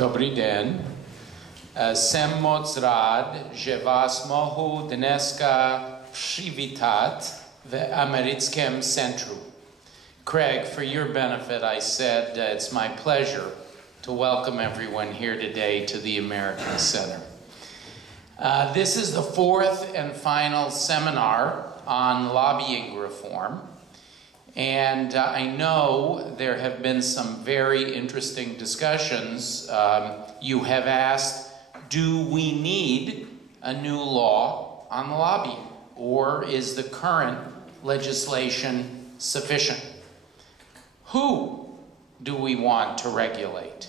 Dobrý den. Jsem moc rád, že vás mohu dneska přivítat v americkém centru. Craig, for your benefit, I said it's my pleasure to welcome everyone here today to the American Center. This is the fourth and final seminar on lobbying reform. And I know there have been some very interesting discussions. You have asked, do we need a new law on lobbying? Or is the current legislation sufficient? Who do we want to regulate?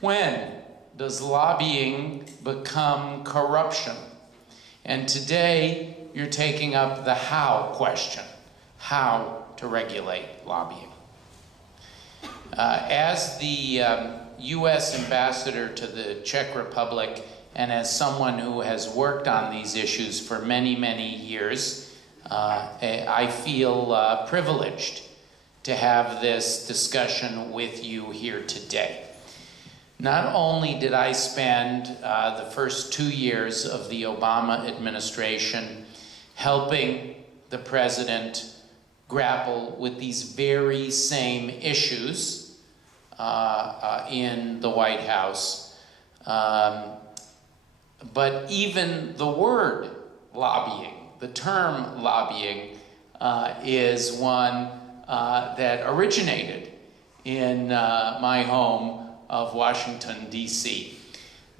When does lobbying become corruption? And today you're taking up the how question. How to regulate lobbying. As the U.S. ambassador to the Czech Republic, and as someone who has worked on these issues for many, many years, I feel privileged to have this discussion with you here today. Not only did I spend the first 2 years of the Obama administration helping the president grapple with these very same issues in the White House. But even the word lobbying, the term lobbying, is one that originated in my home of Washington, D.C.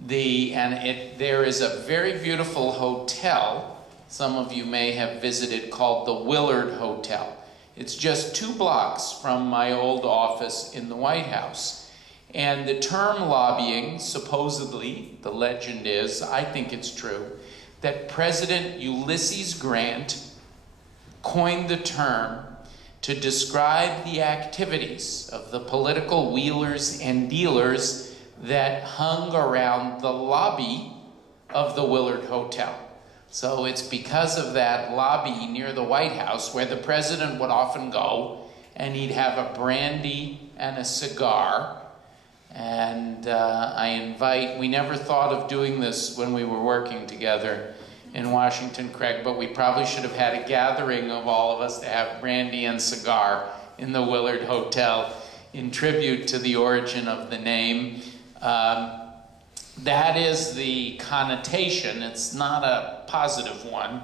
There is a very beautiful hotel some of you may have visited called the Willard Hotel. It's just 2 blocks from my old office in the White House. And the term lobbying, supposedly, the legend is, I think it's true, that President Ulysses Grant coined the term to describe the activities of the political wheelers and dealers that hung around the lobby of the Willard Hotel. So it's because of that lobby near the White House where the president would often go and he'd have a brandy and a cigar. And we never thought of doing this when we were working together in Washington, Craig, but we probably should have had a gathering of all of us to have brandy and cigar in the Willard Hotel in tribute to the origin of the name. That is the connotation. It's not a positive one,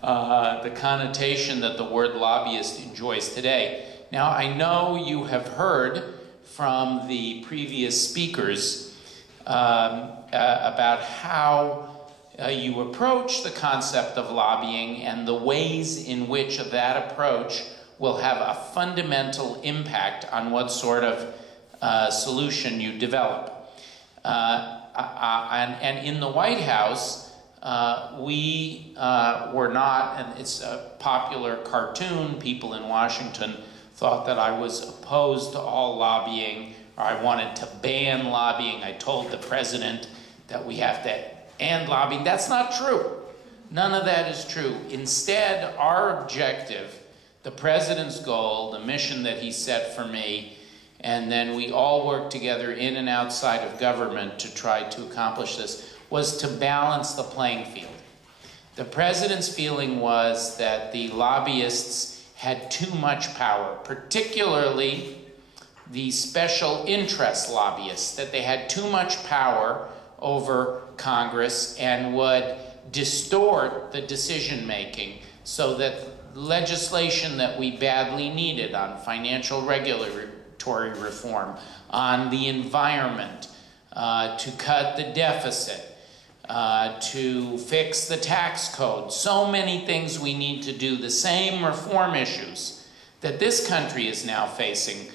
the connotation that the word lobbyist enjoys today. Now, I know you have heard from the previous speakers about how you approach the concept of lobbying and the ways in which that approach will have a fundamental impact on what sort of solution you develop. And in the White House, we were not, and it's a popular cartoon, people in Washington thought that I was opposed to all lobbying, or I wanted to ban lobbying. I told the president that we have to end lobbying. That's not true. None of that is true. Instead, our objective, the president's goal, the mission that he set for me, and then we all worked together in and outside of government to try to accomplish this, was to balance the playing field. The president's feeling was that the lobbyists had too much power, particularly the special interest lobbyists, that they had too much power over Congress and would distort the decision-making so that legislation that we badly needed on financial regulatory reform, on the environment, to cut the deficit, to fix the tax code. So many things we need to do, the same reform issues that this country is now facing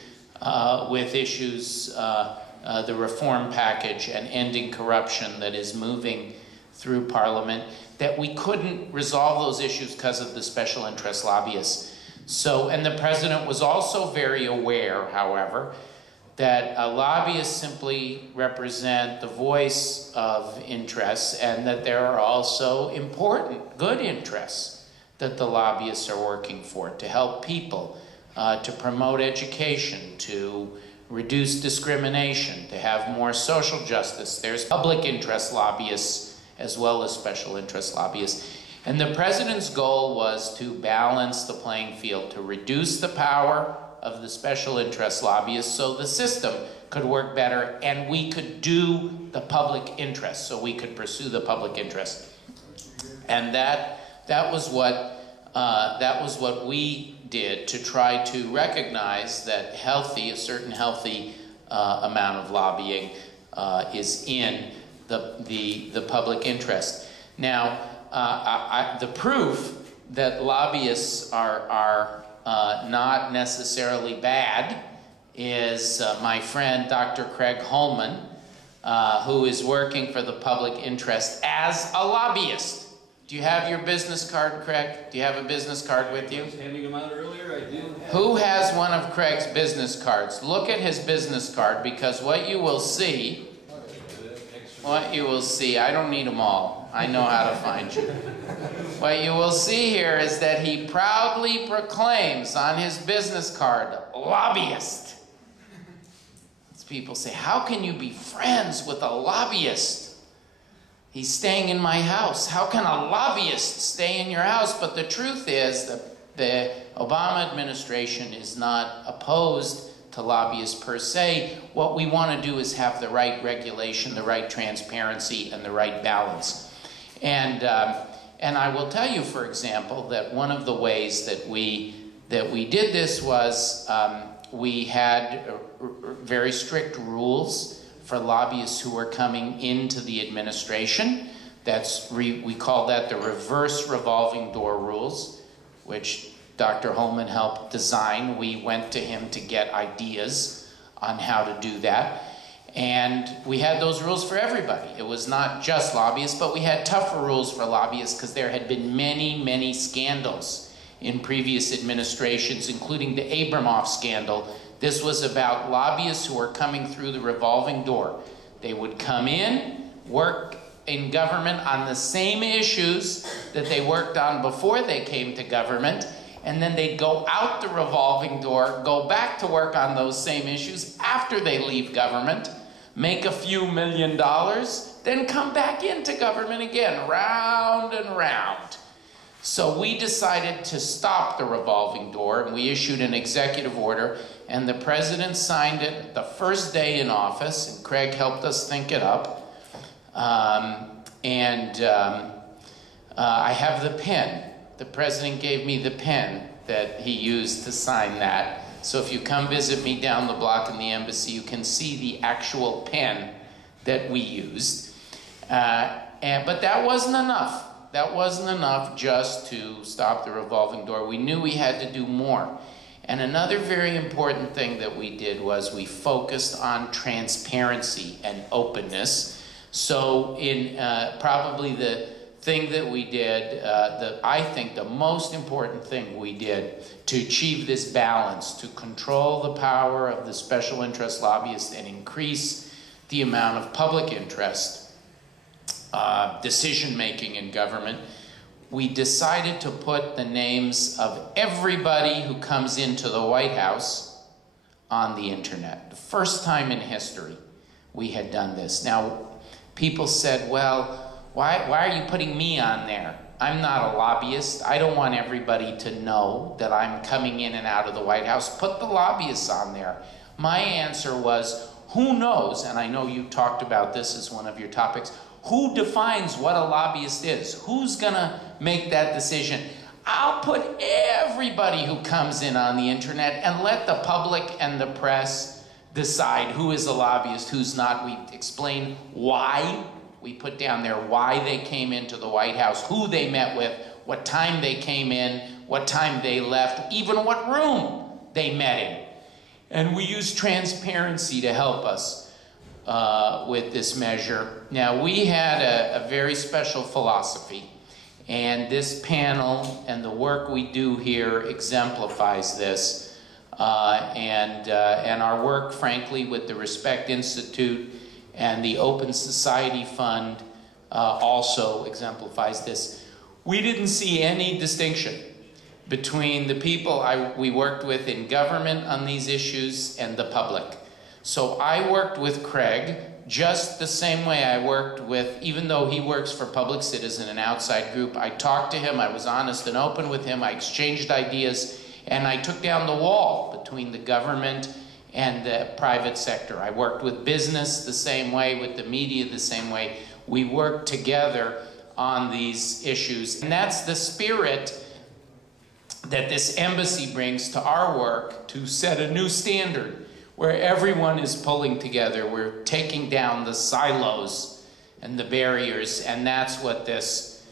with issues, the reform package and ending corruption that is moving through Parliament, that we couldn't resolve those issues because of the special interest lobbyists. So, and the president was also very aware, however, that lobbyists simply represent the voice of interests and that there are also important, good interests that the lobbyists are working for to help people, to promote education, to reduce discrimination, to have more social justice. There's public interest lobbyists as well as special interest lobbyists. And the president's goal was to balance the playing field, to reduce the power of the special interest lobbyists so the system could work better and we could do the public interest, so we could pursue the public interest. And that was what we did to try to recognize that a certain healthy amount of lobbying is in the public interest. Now, the proof that lobbyists are not necessarily bad is my friend Dr. Craig Holman, who is working for the public interest as a lobbyist. Do you have your business card, Craig? Do you have a business card with you? I was handing them out earlier. I do. Who has one of Craig's business cards? Look at his business card, because what you will see, I don't need them all. I know how to find you. What you will see here is that he proudly proclaims on his business card, lobbyist. People say, how can you be friends with a lobbyist? He's staying in my house. How can a lobbyist stay in your house? But the truth is that the Obama administration is not opposed to lobbyists per se. What we want to do is have the right regulation, the right transparency, and the right balance. And I will tell you, for example, that one of the ways that we did this was we had very strict rules for lobbyists who were coming into the administration. We call that the reverse revolving door rules, which Dr. Holman helped design. We went to him to get ideas on how to do that. And we had those rules for everybody. It was not just lobbyists, but we had tougher rules for lobbyists because there had been many, many scandals in previous administrations, including the Abramoff scandal. This was about lobbyists who were coming through the revolving door. They would come in, work in government on the same issues that they worked on before they came to government, and then they'd go out the revolving door, go back to work on those same issues after they leave government, make a few $1 million, then come back into government again, round and round. So we decided to stop the revolving door, and we issued an executive order, and the president signed it the first day in office, and Craig helped us think it up. I have the pen. The president gave me the pen that he used to sign that. So if you come visit me down the block in the embassy, you can see the actual pen that we used. But that wasn't enough. That wasn't enough just to stop the revolving door. We knew we had to do more. And another very important thing that we did was we focused on transparency and openness. So in probably the thing that we did, I think the most important thing we did to achieve this balance, to control the power of the special interest lobbyists and increase the amount of public interest, decision-making in government, we decided to put the names of everybody who comes into the White House on the internet. The first time in history we had done this. Now, people said, well, why are you putting me on there? I'm not a lobbyist. I don't want everybody to know that I'm coming in and out of the White House. Put the lobbyists on there. My answer was, who knows, and I know you talked about this as one of your topics, who defines what a lobbyist is? Who's gonna make that decision? I'll put everybody who comes in on the internet and let the public and the press decide who is a lobbyist, who's not. We explain why. We put down there why they came into the White House, who they met with, what time they came in, what time they left, even what room they met in. And we use transparency to help us with this measure. Now, we had a very special philosophy, and this panel and the work we do here exemplifies this. And our work, frankly, with the Respect Institute and the Open Society Fund also exemplifies this. We didn't see any distinction between the people we worked with in government on these issues and the public. So I worked with Craig just the same way I worked with, even though he works for Public Citizen, an outside group, I talked to him, I was honest and open with him, I exchanged ideas, and I took down the wall between the government and the private sector. I worked with business the same way, with the media the same way. We worked together on these issues. And that's the spirit that this embassy brings to our work, to set a new standard where everyone is pulling together. We're taking down the silos and the barriers, and that's what this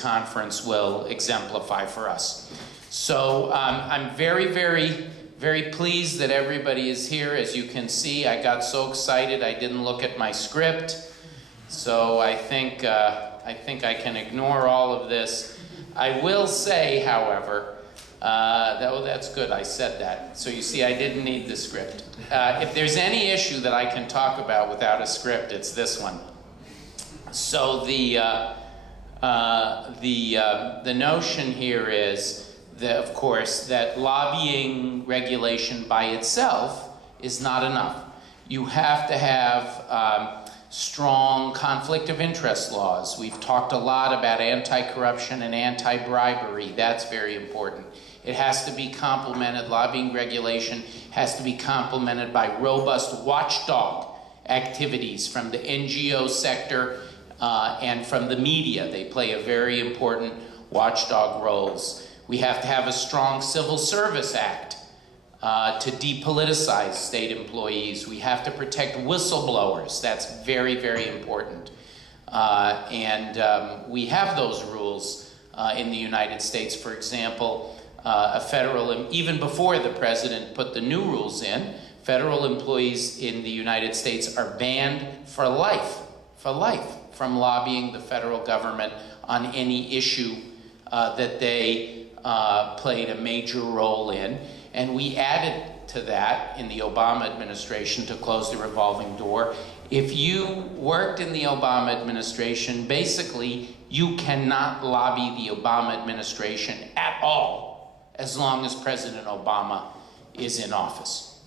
conference will exemplify for us. So I'm very, very, very pleased that everybody is here. As you can see, I got so excited I didn't look at my script. So I think I can ignore all of this. I will say, however, that's good, I said that. So you see, I didn't need the script. If there's any issue that I can talk about without a script, it's this one. So the notion here is that, of course, that lobbying regulation by itself is not enough. You have to have strong conflict of interest laws. We've talked a lot about anti-corruption and anti-bribery. That's very important. It has to be complemented, lobbying regulation has to be complemented by robust watchdog activities from the NGO sector and from the media. They play a very important watchdog roles. We have to have a strong Civil Service Act to depoliticize state employees. We have to protect whistleblowers. That's very, very important. We have those rules in the United States. For example, even before the president put the new rules in, federal employees in the United States are banned for life from lobbying the federal government on any issue that they played a major role in. And we added to that in the Obama administration to close the revolving door. If you worked in the Obama administration, basically you cannot lobby the Obama administration at all as long as President Obama is in office.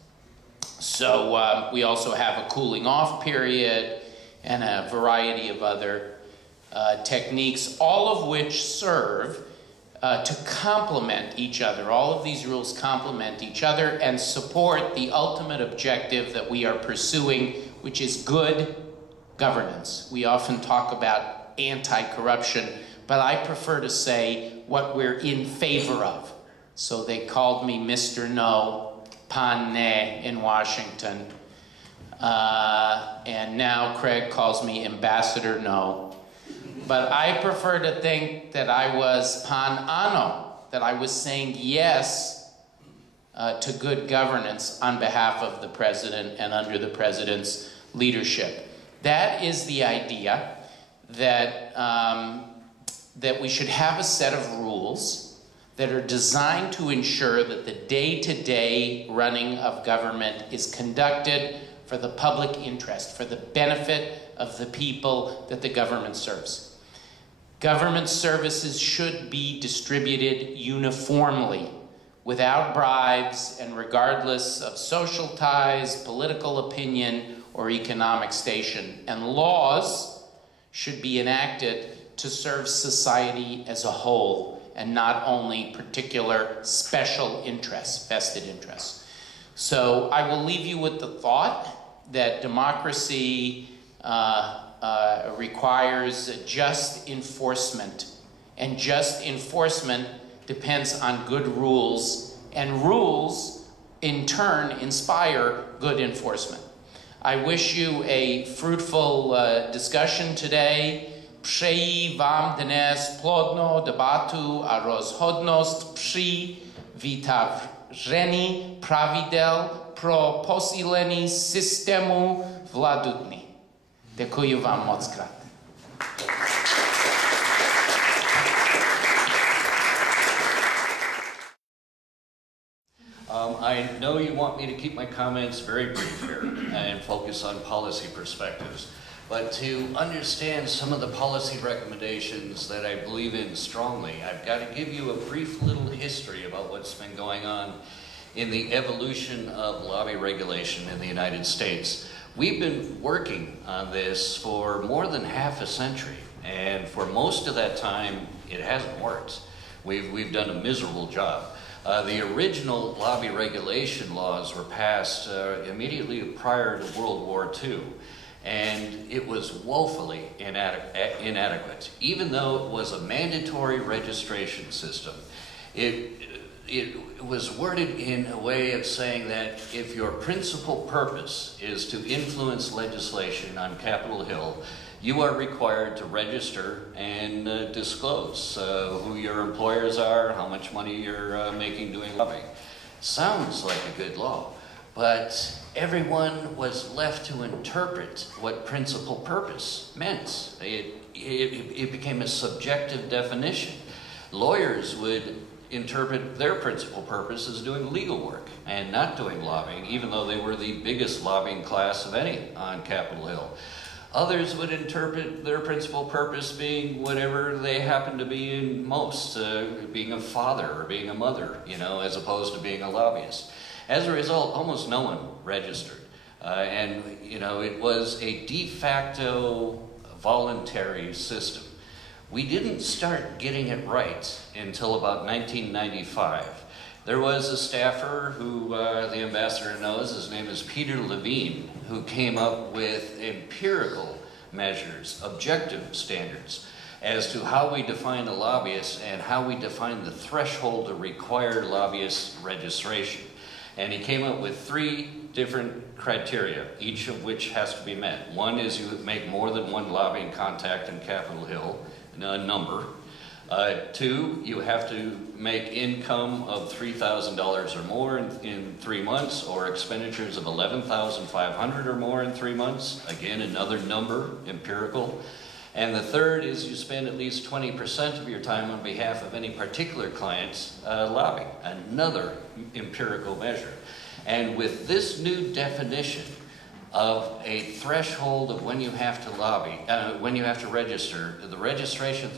So we also have a cooling off period and a variety of other techniques, all of which serve to complement each other. All of these rules complement each other and support the ultimate objective that we are pursuing, which is good governance. We often talk about anti-corruption, but I prefer to say what we're in favor of. So they called me Mr. No, Pan Ne in Washington. And now Craig calls me Ambassador No. But I prefer to think that I was Pan Ano, that I was saying yes to good governance on behalf of the president and under the president's leadership. That is the idea that, that we should have a set of rules that are designed to ensure that the day-to-day running of government is conducted for the public interest, for the benefit of the people that the government serves. Government services should be distributed uniformly, without bribes and regardless of social ties, political opinion, or economic station. And laws should be enacted to serve society as a whole, and not only particular special interests, vested interests. So I will leave you with the thought that democracy requires just enforcement, and just enforcement depends on good rules, and rules in turn inspire good enforcement. I wish you a fruitful discussion today. Přeji vám dnes plodnou debatu a rozhodnost při vytváření pravidel pro posílení systému vládnutí. Děkuji vám moc krát. I know you want me to keep my comments very brief here and focus on policy perspectives. But to understand some of the policy recommendations that I believe in strongly, I've got to give you a brief little history about what's been going on in the evolution of lobby regulation in the United States. We've been working on this for more than half a century, and for most of that time, it hasn't worked. We've done a miserable job. The original lobby regulation laws were passed immediately prior to World War II, and it was woefully inadequate. Even though it was a mandatory registration system, it was worded in a way of saying that if your principal purpose is to influence legislation on Capitol Hill, you are required to register and disclose who your employers are, how much money you're making doing lobbying. Sounds like a good law, but everyone was left to interpret what principal purpose meant. It became a subjective definition. Lawyers would interpret their principal purpose as doing legal work and not doing lobbying, even though they were the biggest lobbying class of any on Capitol Hill. Others would interpret their principal purpose being whatever they happen to be in most, being a father or being a mother, you know, as opposed to being a lobbyist. As a result, almost no one registered. And, you know, it was a de facto voluntary system. We didn't start getting it right until about 1995. There was a staffer who the ambassador knows, his name is Peter Levine, who came up with empirical measures, objective standards, as to how we define a lobbyist and how we define the threshold to require lobbyist registration. And he came up with 3 different criteria, each of which has to be met. One is you make more than 1 lobbying contact in Capitol Hill, a number. 2, you have to make income of $3,000 or more in 3 months, or expenditures of $11,500 or more in 3 months. Again, another number, empirical. And the 3rd is you spend at least 20% of your time on behalf of any particular client's lobbying. Another empirical measure. And with this new definition of a threshold of when you have to lobby, when you have to register, the registrations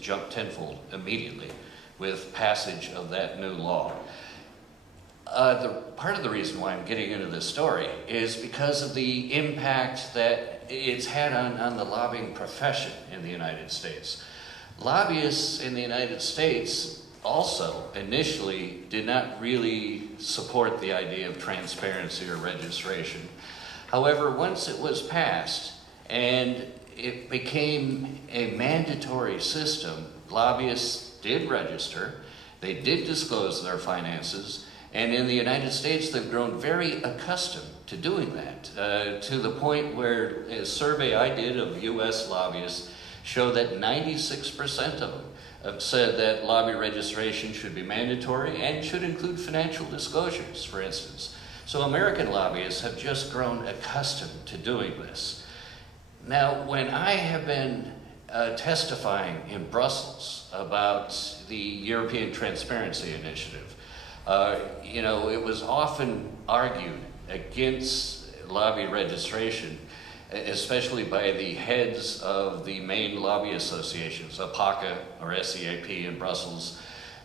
jump tenfold immediately with passage of that new law. Part of the reason why I'm getting into this story is because of the impact that it's had on the lobbying profession in the United States. Lobbyists in the United States also initially did not really support the idea of transparency or registration. However, once it was passed and it became a mandatory system, lobbyists did register, they did disclose their finances, and in the United States they've grown very accustomed to doing that, to the point where a survey I did of US lobbyists showed that 96% of them said that lobby registration should be mandatory and should include financial disclosures, for instance. So American lobbyists have just grown accustomed to doing this. Now, when I have been testifying in Brussels about the European Transparency Initiative, you know, it was often argued against lobby registration, especially by the heads of the main lobby associations, APACA or SEAP in Brussels,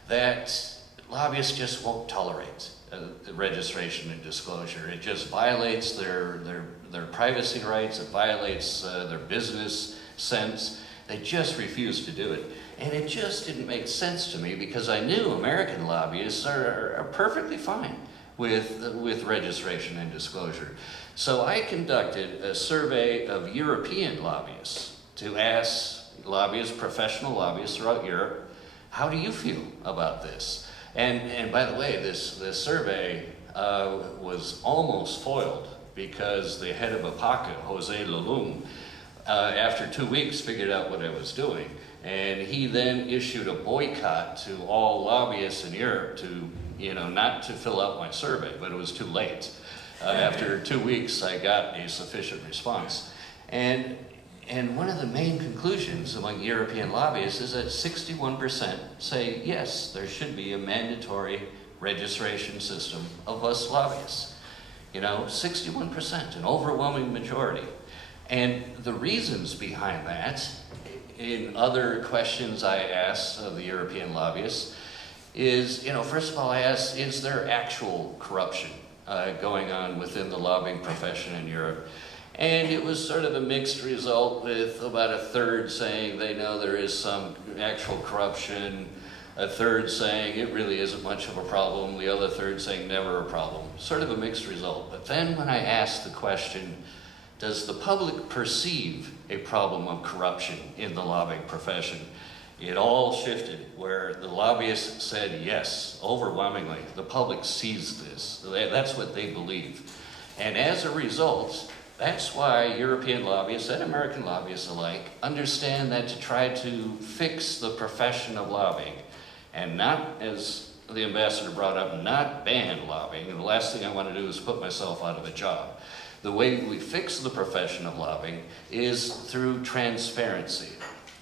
that lobbyists just won't tolerate registration and disclosure. It just violates their privacy rights, it violates their business sense. They just refuse to do it. And it just didn't make sense to me because I knew American lobbyists are perfectly fine with registration and disclosure. So I conducted a survey of European lobbyists to ask lobbyists, professional lobbyists throughout Europe, how do you feel about this? And by the way, this survey was almost foiled because the head of APACA, Jose Lalum, after 2 weeks figured out what I was doing. And he then issued a boycott to all lobbyists in Europe to, you know, not to fill out my survey, but it was too late. After 2 weeks, I got a sufficient response. And one of the main conclusions among European lobbyists is that 61% say, yes, there should be a mandatory registration system of us lobbyists. You know, 61%, an overwhelming majority. And the reasons behind that, in other questions I asked of the European lobbyists, is, first of all, I asked, is there actual corruption going on within the lobbying profession in Europe? And it was sort of a mixed result, with about a third saying they know there is some actual corruption, a third saying it really isn't much of a problem, the other third saying never a problem. Sort of a mixed result. But then when I asked the question, does the public perceive a problem of corruption in the lobbying profession? It all shifted, where the lobbyists said yes, overwhelmingly. The public sees this. That's what they believe. And as a result, that's why European lobbyists and American lobbyists alike understand that to try to fix the profession of lobbying, and not, as the ambassador brought up, not ban lobbying, and the last thing I want to do is put myself out of a job. The way we fix the profession of lobbying is through transparency.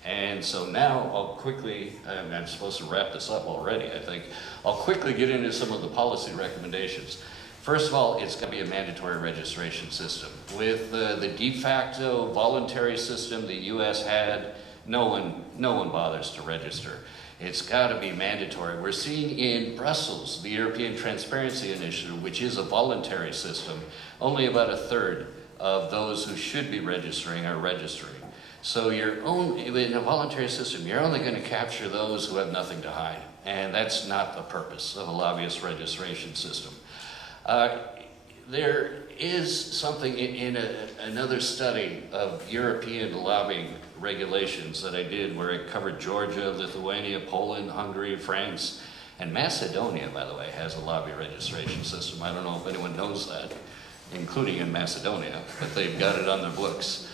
And so now I'll quickly, I'm supposed to wrap this up already, I think. I'll quickly get into some of the policy recommendations. First of all, it's got to be a mandatory registration system. With the de facto voluntary system the US had, no one bothers to register. It's got to be mandatory. We're seeing in Brussels, the European Transparency Initiative, which is a voluntary system, only about a third of those who should be registering are registering. So in a voluntary system, you're only going to capture those who have nothing to hide. And that's not the purpose of a lobbyist registration system. There is something in another study of European lobbying regulations that I did, where it covered Georgia, Lithuania, Poland, Hungary, France, and Macedonia, by the way, has a lobby registration system. I don't know if anyone knows that, including in Macedonia, but they've got it on their books.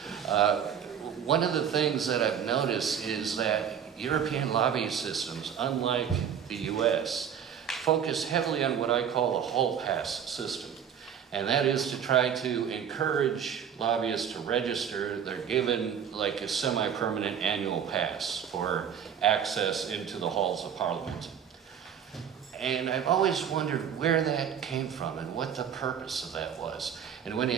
One of the things that I've noticed is that European lobbying systems, unlike the US, focus heavily on what I call a hall pass system. And that is to try to encourage lobbyists to register. They're given like a semi-permanent annual pass for access into the halls of Parliament. And I've always wondered where that came from and what the purpose of that was. And when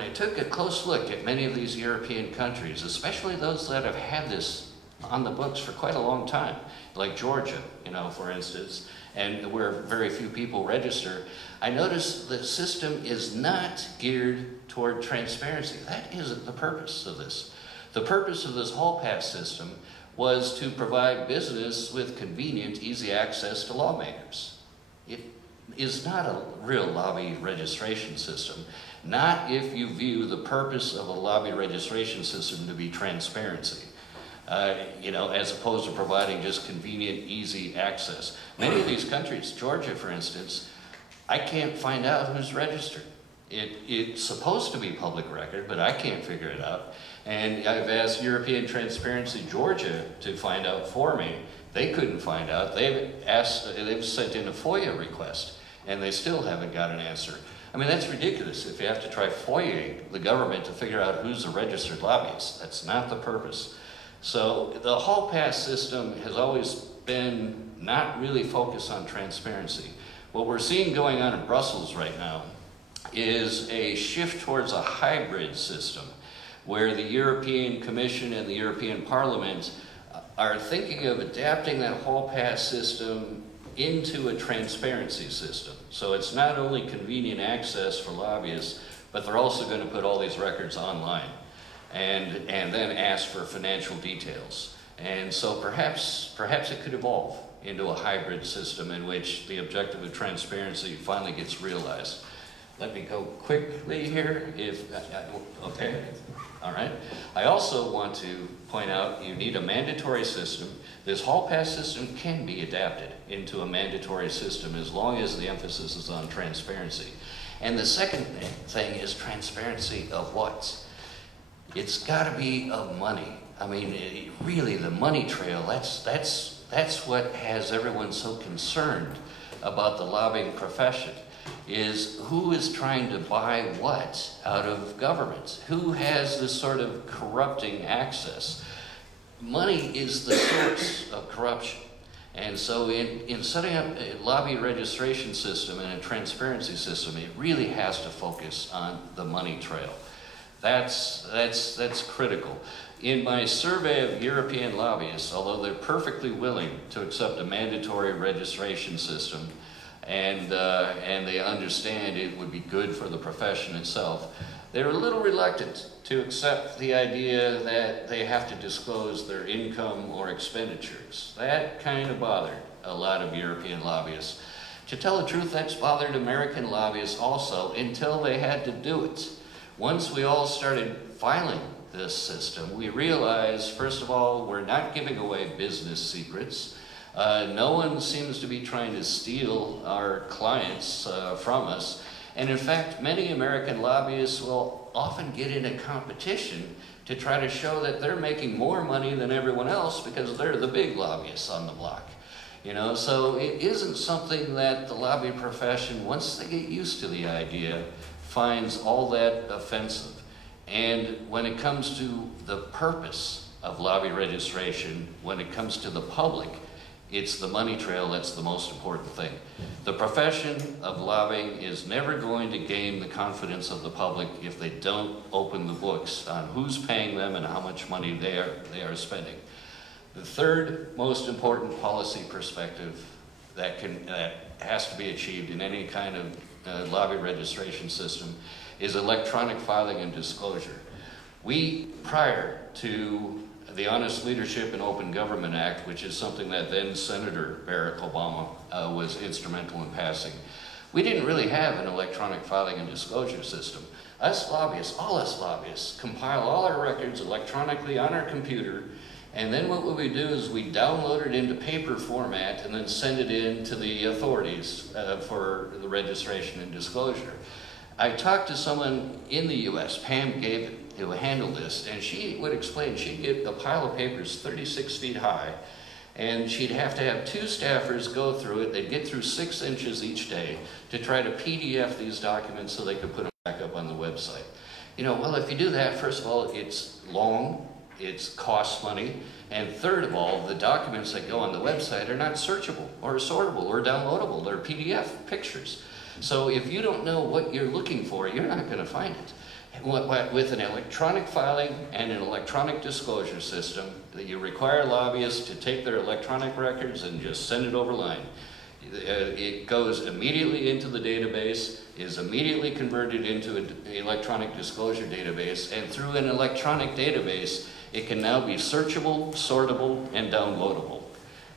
I took a close look at many of these European countries, especially those that have had this on the books for quite a long time, like Georgia, for instance, and where very few people register, I noticed the system is not geared toward transparency. That isn't the purpose of this. The purpose of this hall pass system was to provide business with convenient, easy access to lawmakers. It is not a real lobby registration system, not if you view the purpose of a lobby registration system to be transparency. As opposed to providing just convenient, easy access. Many of these countries, Georgia for instance, I can't find out who's registered. It's supposed to be public record, but I can't figure it out. And I've asked European Transparency Georgia to find out for me. They couldn't find out. They've sent in a FOIA request, and they still haven't got an answer. I mean, that's ridiculous if you have to try FOIA the government to figure out who's a registered lobbyist. That's not the purpose. So the hall pass system has always been not really focused on transparency. What we're seeing going on in Brussels right now is a shift towards a hybrid system, where the European Commission and the European Parliament are thinking of adapting that hall pass system into a transparency system. So it's not only convenient access for lobbyists, but they're also going to put all these records online and then ask for financial details. And so perhaps it could evolve into a hybrid system in which the objective of transparency finally gets realized. Let me go quickly here, okay, all right. I also want to point out you need a mandatory system. This hall pass system can be adapted into a mandatory system as long as the emphasis is on transparency. And the second thing is transparency of what? It's got to be of money. I mean, really, the money trail, that's what has everyone so concerned about the lobbying profession, is who is trying to buy what out of government? Who has this sort of corrupting access? Money is the source of corruption. And so in setting up a lobby registration system and a transparency system, it really has to focus on the money trail. That's critical. In my survey of European lobbyists, although they're perfectly willing to accept a mandatory registration system, and they understand it would be good for the profession itself, they're a little reluctant to accept the idea that they have to disclose their income or expenditures. That kind of bothered a lot of European lobbyists. To tell the truth, that's bothered American lobbyists also until they had to do it. Once we all started filing this system, we realized, first of all, we're not giving away business secrets. No one seems to be trying to steal our clients from us. And in fact, many American lobbyists will often get in a competition to try to show that they're making more money than everyone else because they're the big lobbyists on the block. You know, so it isn't something that the lobby profession, once they get used to the idea, finds all that offensive. And when it comes to the purpose of lobby registration, when it comes to the public, it's the money trail that's the most important thing. The profession of lobbying is never going to gain the confidence of the public if they don't open the books on who's paying them and how much money they are spending. The third most important policy perspective that has to be achieved in any kind of lobby registration system is electronic filing and disclosure. We, prior to the Honest Leadership and Open Government Act, which is something that then Senator Barack Obama was instrumental in passing, we didn't really have an electronic filing and disclosure system. Us lobbyists, all us lobbyists, compile all our records electronically on our computer, and then what we do is we download it into paper format and then send it in to the authorities for the registration and disclosure. I talked to someone in the US, Pam Gavin, who handled this, and she would explain she'd get a pile of papers 36 feet high, and she'd have to have 2 staffers go through it. They'd get through 6 inches each day to try to PDF these documents so they could put them back up on the website. You know, well, if you do that, first of all, it's long, it costs money, and third of all, the documents that go on the website are not searchable or sortable or downloadable. They're PDF pictures. So if you don't know what you're looking for, you're not going to find it. With an electronic filing and an electronic disclosure system, that you require lobbyists to take their electronic records and just send it over line. It goes immediately into the database, is immediately converted into an electronic disclosure database, and through an electronic database, it can now be searchable, sortable, and downloadable.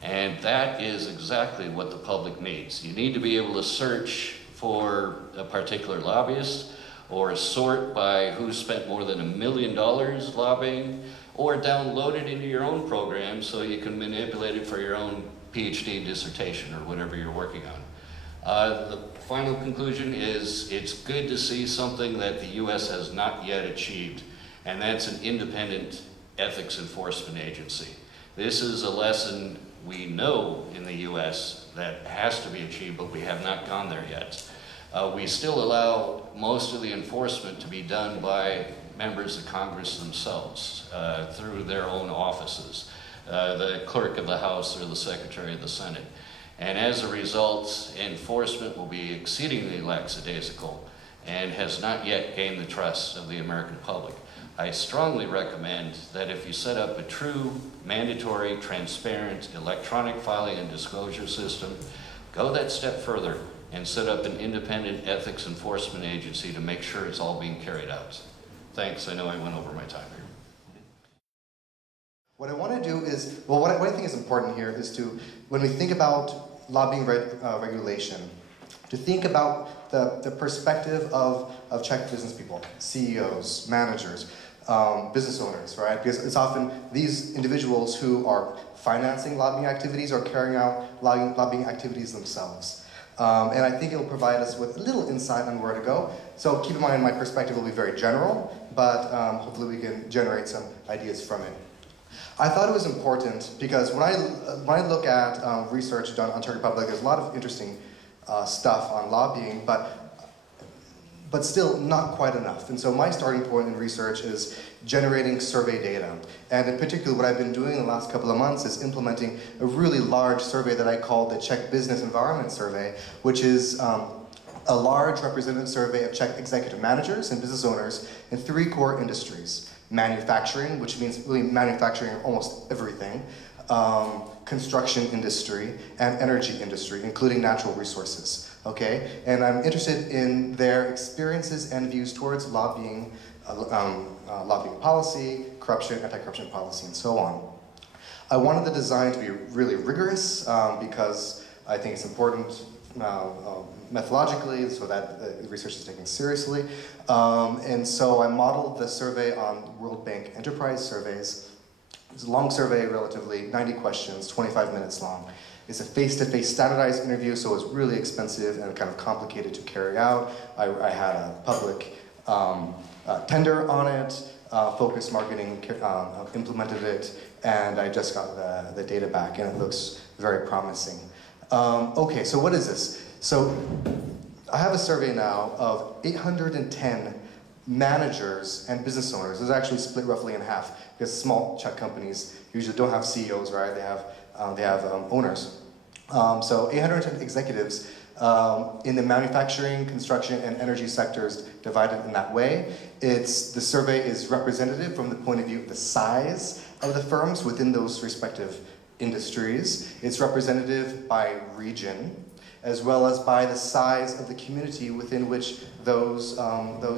And that is exactly what the public needs. You need to be able to search for a particular lobbyist, or sort by who spent more than $1 million lobbying, or download it into your own program so you can manipulate it for your own PhD dissertation or whatever you're working on. The final conclusion is it's good to see something that the US has not yet achieved, and that's an independent ethics enforcement agency. This is a lesson we know in the US that has to be achieved, but we have not gone there yet. We still allow most of the enforcement to be done by members of Congress themselves through their own offices, the clerk of the House or the secretary of the Senate. And as a result, enforcement will be exceedingly lackadaisical and has not yet gained the trust of the American public. I strongly recommend that if you set up a true, mandatory, transparent, electronic filing and disclosure system, go that step further and set up an independent ethics enforcement agency to make sure it's all being carried out. Thanks, I know I went over my time here. What I want to do is, well, what I think is important here is to, when we think about lobbying regulation, to think about the perspective of Czech business people, CEOs, managers, business owners, right? Because it's often these individuals who are financing lobbying activities or carrying out lobbying activities themselves. And I think it will provide us with a little insight on where to go. So keep in mind my perspective will be very general, but hopefully we can generate some ideas from it. I thought it was important because when I look at research done on Czech Republic, there's a lot of interesting stuff on lobbying, but still not quite enough. And so my starting point in research is generating survey data. And in particular, what I've been doing in the last couple of months is implementing a really large survey that I call the Czech Business Environment Survey, which is a large representative survey of Czech executive managers and business owners in 3 core industries: manufacturing, which means really manufacturing almost everything, construction industry, and energy industry, including natural resources, okay? And I'm interested in their experiences and views towards lobbying, lobbying policy, corruption, anti-corruption policy, and so on. I wanted the design to be really rigorous because I think it's important methodologically so that the research is taken seriously. And so I modeled the survey on World Bank enterprise surveys. It's a long survey, relatively, 90 questions, 25 minutes long. It's a face-to-face standardized interview, so it's really expensive and kind of complicated to carry out. I had a public tender on it, Focus Marketing implemented it, and I just got the data back, and it looks very promising. Okay, so what is this? So I have a survey now of 810 managers and business owners. It's actually split roughly in half because small Czech companies usually don't have CEOs, right? They have owners. So 810 executives in the manufacturing, construction, and energy sectors divided in that way. The survey is representative from the point of view of the size of the firms within those respective industries. It's representative by region, as well as by the size of the community within which those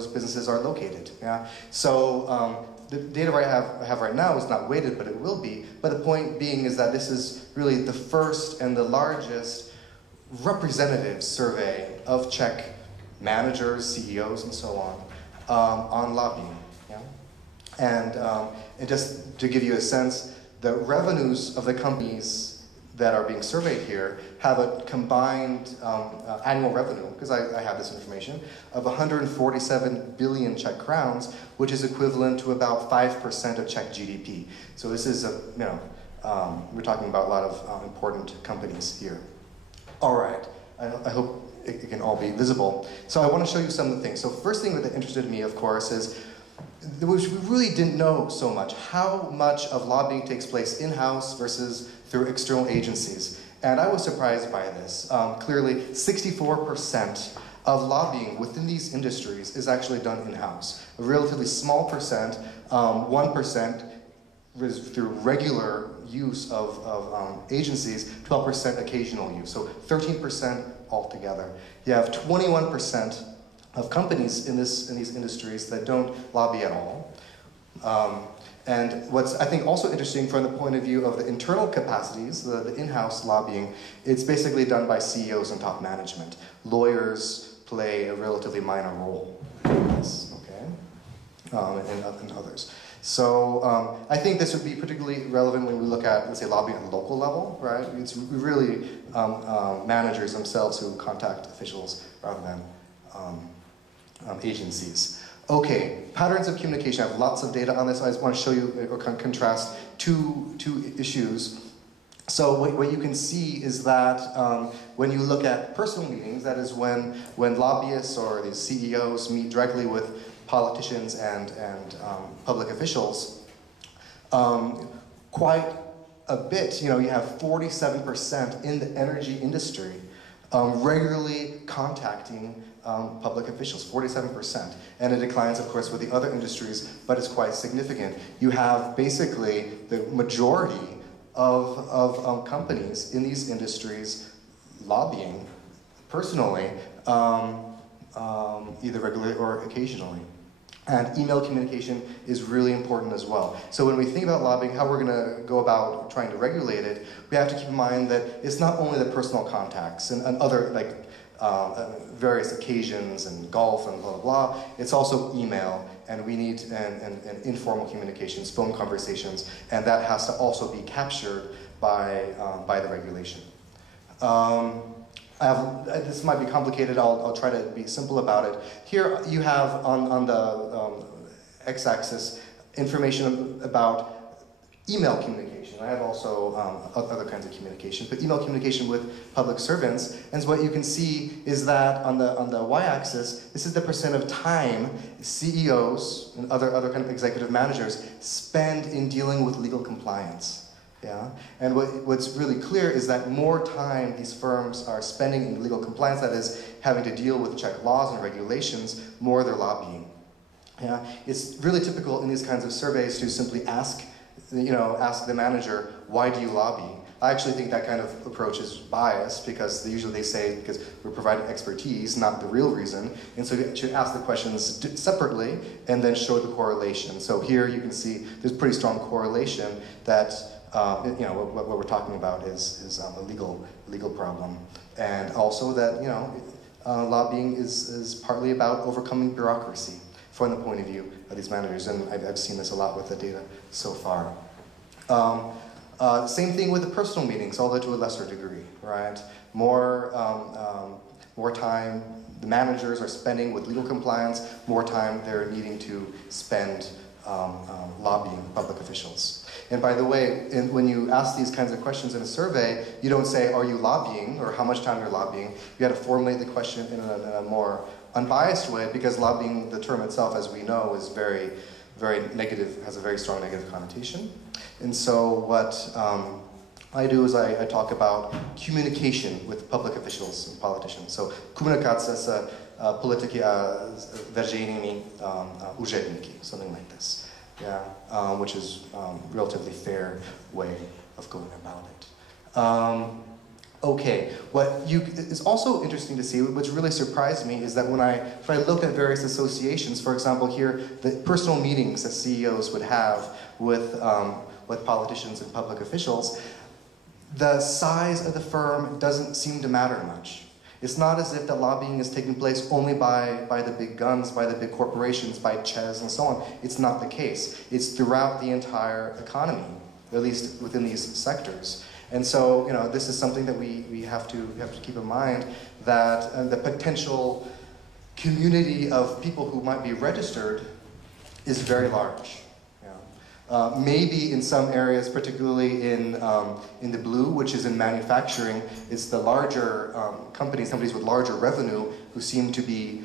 businesses are located. Yeah? So the data I have right now is not weighted, but it will be. But the point being is that this is really the first and the largest representative survey of Czech managers, CEOs, and so on lobbying. Yeah? And just to give you a sense, the revenues of the companies that are being surveyed here have a combined annual revenue, because I have this information, of 147 billion Czech crowns, which is equivalent to about 5% of Czech GDP. So this is we're talking about a lot of important companies here. All right, I hope it can all be visible. So I want to show you some of the things. So first thing that interested me, of course, is we really didn't know so much how much of lobbying takes place in-house versus through external agencies. And I was surprised by this. Clearly, 64% of lobbying within these industries is actually done in-house. A relatively small percent, 1% is through regular use of agencies, 12% occasional use, so 13% altogether. You have 21% of companies in these industries that don't lobby at all. And what's, I think, also interesting from the point of view of the internal capacities, the in-house lobbying, it's basically done by CEOs and top management. Lawyers play a relatively minor role in this, okay? And others. So I think this would be particularly relevant when we look at, let's say, lobbying at the local level, right? It's really managers themselves who contact officials rather than agencies. Okay, patterns of communication. I have lots of data on this. I just want to show you or contrast two issues. So what you can see is that when you look at personal meetings, that is when lobbyists or these CEOs meet directly with politicians and public officials, quite a bit, you have 47% in the energy industry regularly contacting public officials, 47%. And it declines, of course, with the other industries, but it's quite significant. You have basically the majority of companies in these industries lobbying personally, either regularly or occasionally. And email communication is really important as well. So when we think about lobbying, how we're going to go about trying to regulate it, we have to keep in mind that it's not only the personal contacts and other various occasions and golf and blah, blah, blah. It's also email, and we need and informal communications, phone conversations, and that has to also be captured by the regulation. This might be complicated. I'll try to be simple about it. Here you have on the x-axis information about email communication. I have also other kinds of communication, but email communication with public servants. And so what you can see is that on the y-axis, this is the percent of time CEOs and other kind of executive managers spend in dealing with legal compliance. Yeah? And what's really clear is that more time these firms are spending in legal compliance, that is, having to deal with Czech laws and regulations, more they're lobbying. Yeah? It's really typical in these kinds of surveys to simply ask the manager, why do you lobby? I actually think that kind of approach is biased because usually they say because we're providing expertise, not the real reason. And so you should ask the questions separately and then show the correlation. So here you can see there's pretty strong correlation that what we're talking about is a legal problem, and also that lobbying is partly about overcoming bureaucracy from the point of view of these managers, and I've seen this a lot with the data so far. Same thing with the personal meetings, although to a lesser degree, right? More time the managers are spending with legal compliance, more time they're needing to spend lobbying public officials. And by the way, when you ask these kinds of questions in a survey, you don't say, are you lobbying, or how much time you're lobbying. You have to formulate the question in a more unbiased way, because lobbying, the term itself, as we know, is very, very negative, has a very strong negative connotation. And so what I do is I talk about communication with public officials and politicians. So komunikace s politiky a veřejnými úředníky, something like this. Yeah, which is a relatively fair way of going about it. Okay, is also interesting to see, which really surprised me, is that when I looked at various associations, for example here, the personal meetings that CEOs would have with politicians and public officials, the size of the firm doesn't seem to matter much. It's not as if the lobbying is taking place only by the big guns, by the big corporations, by Čes and so on. It's not the case. It's throughout the entire economy, at least within these sectors. And so, this is something that we have to keep in mind, that the potential community of people who might be registered is very large. Maybe in some areas, particularly in the blue, which is in manufacturing, it's the larger companies with larger revenue who seem to be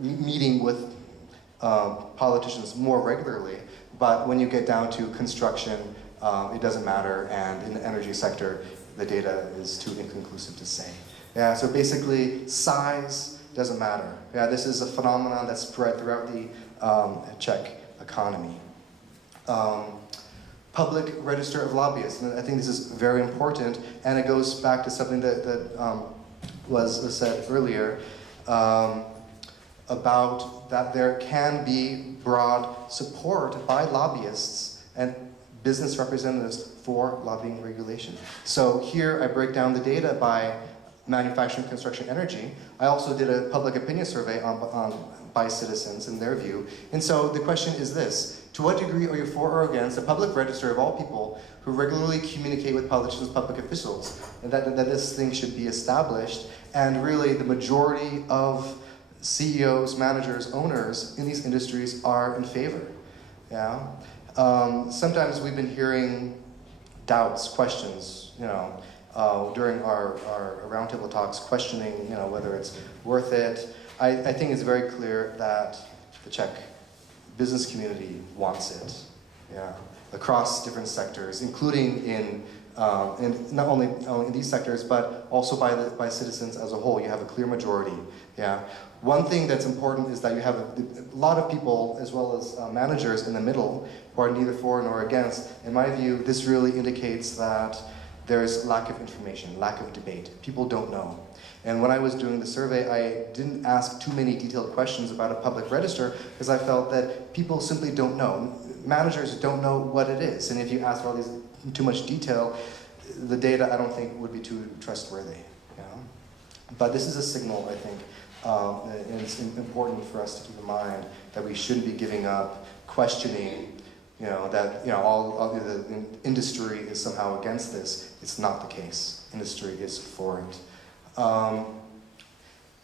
meeting with politicians more regularly. But when you get down to construction, it doesn't matter, and in the energy sector, the data is too inconclusive to say. Yeah, so basically, size doesn't matter. Yeah, this is a phenomenon that's spread throughout the Czech economy. Public register of lobbyists, and I think this is very important, and it goes back to something that was said earlier about that there can be broad support by lobbyists and business representatives for lobbying regulation. So here I break down the data by manufacturing, construction, energy. I also did a public opinion survey by citizens and their view. And so the question is this: to what degree are you for or against a public register of all people who regularly communicate with politicians, public officials, and that this thing should be established? And really the majority of CEOs, managers, owners in these industries are in favor. Yeah. Sometimes we've been hearing doubts, questions, during our roundtable talks, questioning, whether it's worth it. I think it's very clear that the Czech business community wants it, across different sectors, including in not only in these sectors, but also by citizens as a whole. You have a clear majority. Yeah. One thing that's important is that you have a lot of people, as well as managers in the middle, who are neither for nor against. In my view, this really indicates that there's lack of information, lack of debate. People don't know. And when I was doing the survey, I didn't ask too many detailed questions about a public register, because I felt that people simply don't know. Managers don't know what it is. And if you ask all these too much detail, the data I don't think would be too trustworthy. But this is a signal, I think, and it's important for us to keep in mind that we shouldn't be giving up, questioning, that all the industry is somehow against this. It's not the case. Industry is for it.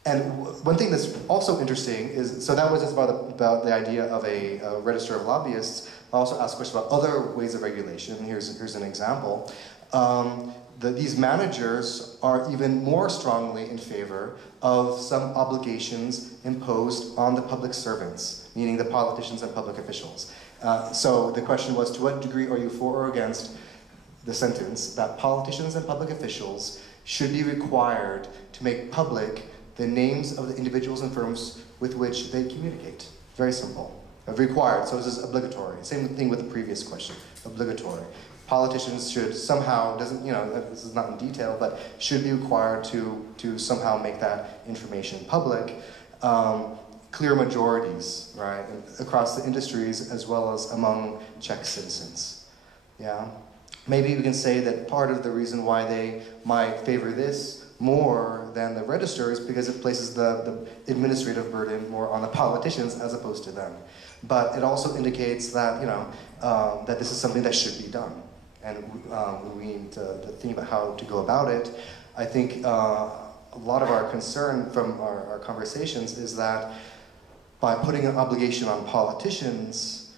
And one thing that's also interesting is, so that was just about the idea of a register of lobbyists. I also asked questions about other ways of regulation. Here's an example. These managers are even more strongly in favor of some obligations imposed on the public servants, meaning the politicians and public officials. So the question was, to what degree are you for or against the sentence that politicians and public officials should be required to make public the names of the individuals and firms with which they communicate. Very simple. Required, so this is obligatory. Same thing with the previous question, obligatory. Politicians should somehow, this is not in detail, but should be required to somehow make that information public. Clear majorities, right, across the industries as well as among Czech citizens. Yeah? Maybe we can say that part of the reason why they might favor this more than the register is because it places the administrative burden more on the politicians as opposed to them. But it also indicates that, that this is something that should be done. And we need to think about how to go about it. I think a lot of our concern from our conversations is that by putting an obligation on politicians,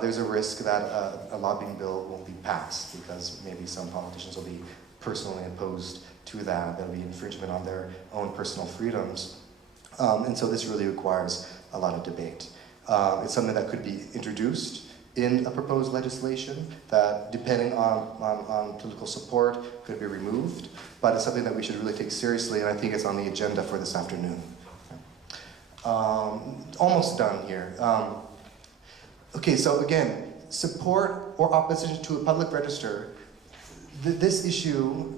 there's a risk that a lobbying bill won't be passed because maybe some politicians will be personally opposed to that. There'll be infringement on their own personal freedoms. And so this really requires a lot of debate. It's something that could be introduced in a proposed legislation that, depending on political support, could be removed. But it's something that we should really take seriously, and I think it's on the agenda for this afternoon. Almost done here. Okay, so again, support or opposition to a public register. This issue,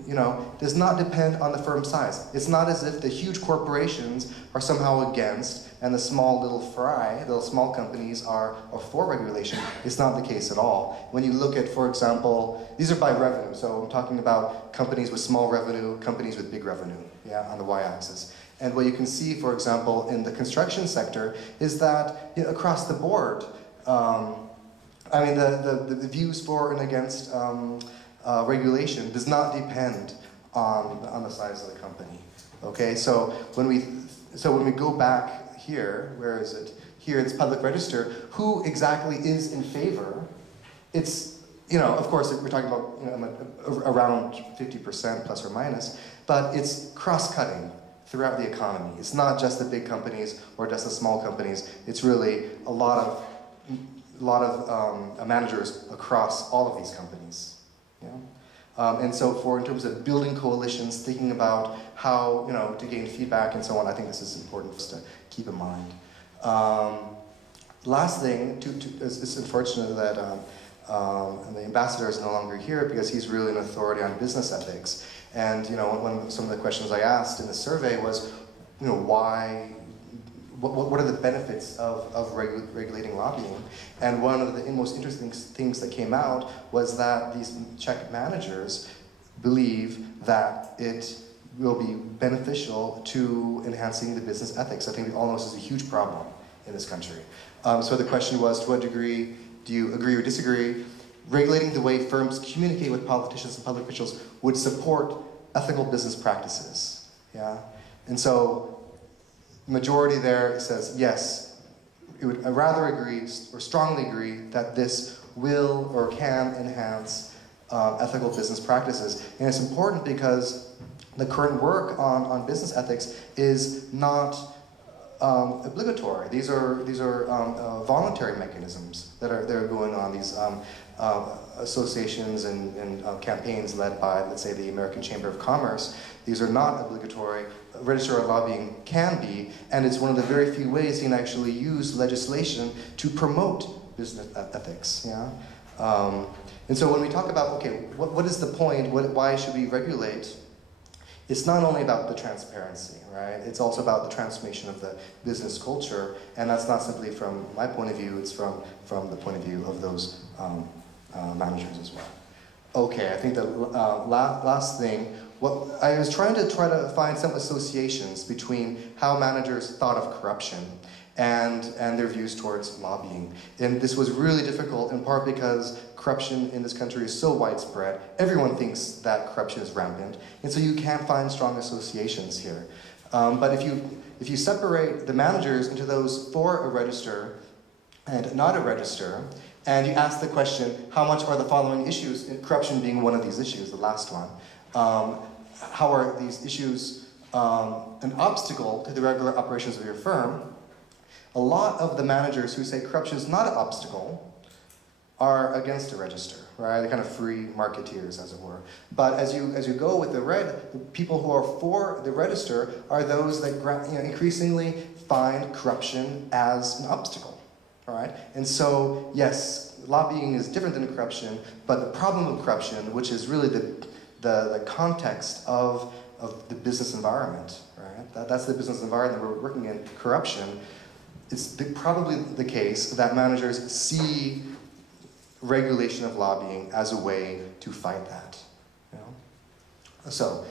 does not depend on the firm size. It's not as if the huge corporations are somehow against and the small little fry, the small companies are for regulation. It's not the case at all. When you look at, for example, these are by revenue. So I'm talking about companies with small revenue, companies with big revenue, yeah, on the y-axis. And what you can see, for example, in the construction sector is that across the board, the views for and against regulation does not depend on the size of the company. Okay, so when we go back here, where is it? Here, it's public register. Who exactly is in favor? It's of course we're talking about around 50% plus or minus, but it's cross-cutting throughout the economy. It's not just the big companies or just the small companies. It's really a lot of managers across all of these companies. Yeah? And so in terms of building coalitions, thinking about how, to gain feedback and so on, I think this is important for us to keep in mind. Last thing, it's unfortunate that the ambassador is no longer here because he's really an authority on business ethics. And, some of the questions I asked in the survey was, why, what are the benefits of regulating lobbying? And one of the most interesting things that came out was that these Czech managers believe that it will be beneficial to enhancing the business ethics. I think we all know this is a huge problem in this country. So the question was, to what degree do you agree or disagree? Regulating the way firms communicate with politicians and public officials would support ethical business practices. Yeah? And so the majority there says yes, it would rather agree or strongly agree that this will or can enhance ethical business practices. And it's important because the current work on business ethics is not obligatory. These are voluntary mechanisms that are going on. These associations and campaigns led by, let's say, the American Chamber of Commerce. These are not obligatory. Register of lobbying can be, and it's one of the very few ways you can actually use legislation to promote business ethics. Yeah. And so when we talk about, okay, what is the point? Why should we regulate? It's not only about the transparency, right? It's also about the transformation of the business culture, and that's not simply from my point of view, it's from the point of view of those managers as well. Okay, I think the last thing, what I was trying to find some associations between how managers thought of corruption and their views towards lobbying. And this was really difficult in part because corruption in this country is so widespread. Everyone thinks that corruption is rampant, and so you can't find strong associations here. But if you separate the managers into those for a register and not a register, and you ask the question, how much are the following issues, corruption being one of these issues, the last one, how are these issues an obstacle to the regular operations of your firm? A lot of the managers who say corruption is not an obstacle are against the register, right? They're kind of free marketeers, as it were. But as you go with the people who are for the register are those that increasingly find corruption as an obstacle, all right? And so, yes, lobbying is different than corruption, but the problem of corruption, which is really the context of the business environment, right? That's the business environment that we're working in, corruption. It's probably the case that managers see regulation of lobbying as a way to fight that. You know? So,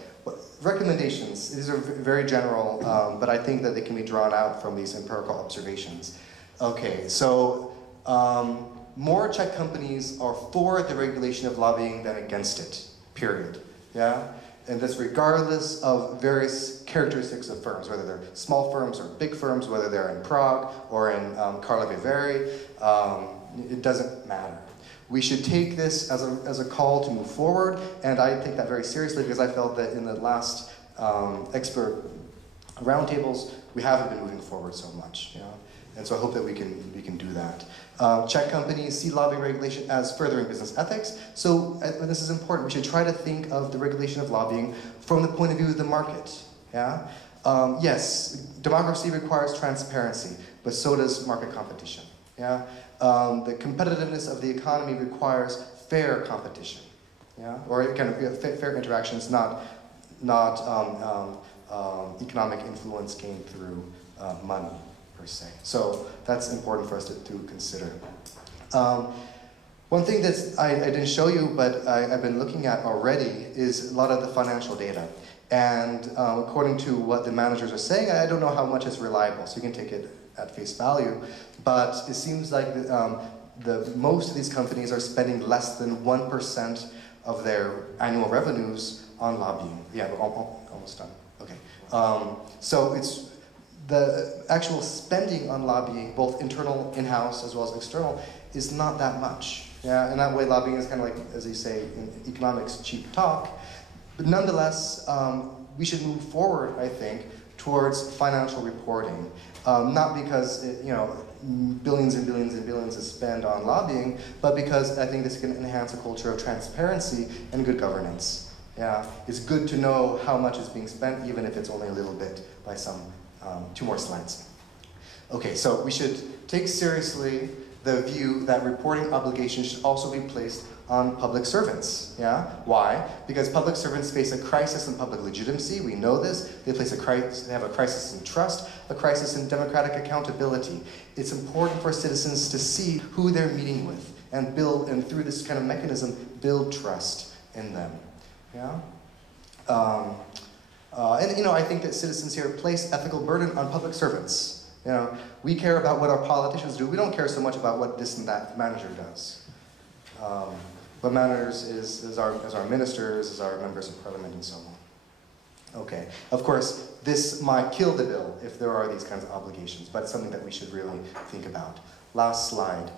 recommendations, these are very general, but I think that they can be drawn out from these empirical observations. Okay, so more Czech companies are for the regulation of lobbying than against it, period. Yeah? And that's regardless of various characteristics of firms, whether they're small firms or big firms, whether they're in Prague or in Karlovy Vary, it doesn't matter. We should take this as a call to move forward, and I take that very seriously because I felt that in the last expert roundtables, we haven't been moving forward so much. You know? And so I hope that we can do that. Czech companies see lobbying regulation as furthering business ethics. So and this is important. We should try to think of the regulation of lobbying from the point of view of the market. Yeah. Yes, democracy requires transparency, but so does market competition. Yeah. The competitiveness of the economy requires fair competition. Yeah. Or kind of fair interactions, not economic influence gained through money. Per se. So that's important for us to consider. One thing that I didn't show you, but I've been looking at already, is a lot of the financial data. And according to what the managers are saying, I don't know how much it's reliable, so you can take it at face value. But it seems like most of these companies are spending less than 1% of their annual revenues on lobbying. Yeah, we're almost done. Okay. So it's the actual spending on lobbying, both internal, in-house, as well as external, is not that much. Yeah, in that way, lobbying is kind of like, as they say in economics, cheap talk. But nonetheless, we should move forward, I think, towards financial reporting. Not because billions and billions and billions is spent on lobbying, but because I think this can enhance a culture of transparency and good governance. Yeah, it's good to know how much is being spent, even if it's only a little bit by some. 2 more slides. Okay, so we should take seriously the view that reporting obligations should also be placed on public servants. Yeah? Why? Because public servants face a crisis in public legitimacy. We know this. They have a crisis in trust, a crisis in democratic accountability. It's important for citizens to see who they're meeting with and through this kind of mechanism, build trust in them. Yeah? And I think that citizens here place ethical burden on public servants. We care about what our politicians do. We don't care so much about what this and that manager does. What matters is our ministers, is our members of parliament, and so on. Okay. Of course, this might kill the bill if there are these kinds of obligations, but it's something that we should really think about. Last slide.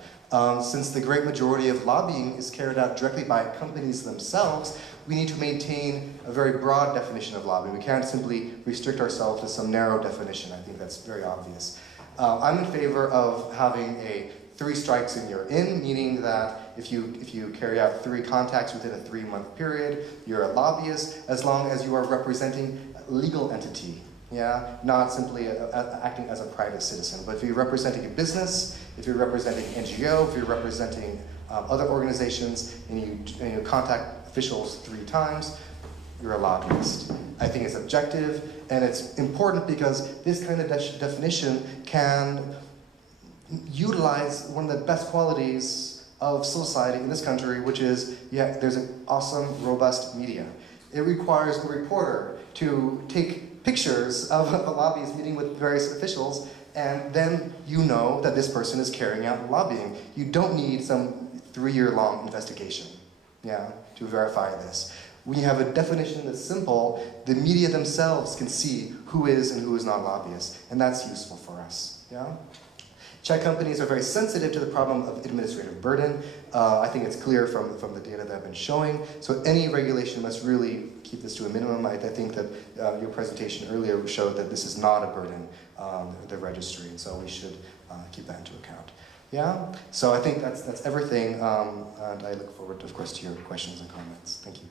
Since the great majority of lobbying is carried out directly by companies themselves, we need to maintain a very broad definition of lobbying. We can't simply restrict ourselves to some narrow definition. I think that's very obvious. I'm in favor of having a 3 strikes and you're in, meaning that if you carry out 3 contacts within a 3-month period, you're a lobbyist, as long as you are representing a legal entity. Yeah, not simply acting as a private citizen, but if you're representing a business, if you're representing an NGO, if you're representing other organizations, and you contact officials 3 times, you're a lobbyist. I think it's objective, and it's important because this kind of definition can utilize one of the best qualities of society in this country, which is, there's an awesome, robust media. It requires a reporter to take pictures of a lobbyist meeting with various officials, and then you know that this person is carrying out lobbying. You don't need some 3-year-long investigation, to verify this. When you have a definition that's simple, the media themselves can see who is and who is not lobbyists, and that's useful for us. Czech companies are very sensitive to the problem of administrative burden. I think it's clear from the data that I've been showing. So any regulation must really keep this to a minimum. I think that your presentation earlier showed that this is not a burden, the registry, and so we should keep that into account. Yeah? So I think that's everything, and I look forward, of course, to your questions and comments. Thank you.